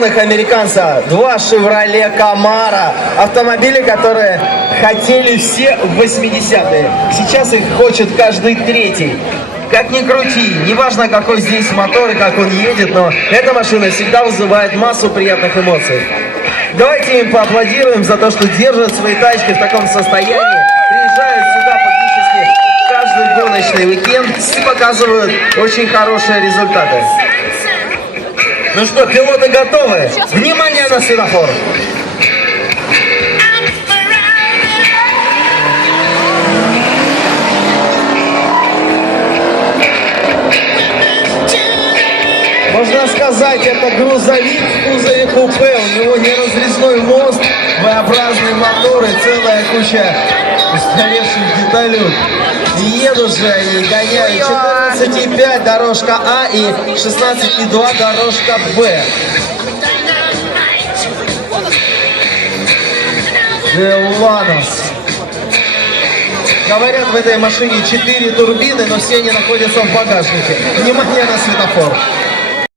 юных американца. Два «Шевроле Камара». Автомобили, которые хотели все в 80-е. Сейчас их хочет каждый третий. Как ни крути, неважно какой здесь мотор и как он едет, но эта машина всегда вызывает массу приятных эмоций. Давайте им поаплодируем за то, что держат свои тачки в таком состоянии, приезжают сюда практически каждый гоночный уикенд и показывают очень хорошие результаты. Ну что, пилоты готовы? Внимание на светофор! Можно сказать, это грузовик в кузове купе. У него неразрезной мост, V-образный мотор и целая куча устаревших деталей. И едут же и гоняют 14,5 дорожка А и 16,2 дорожка Б. Деланос. Говорят, в этой машине 4 турбины, но все они находятся в багажнике. Внимание на светофор.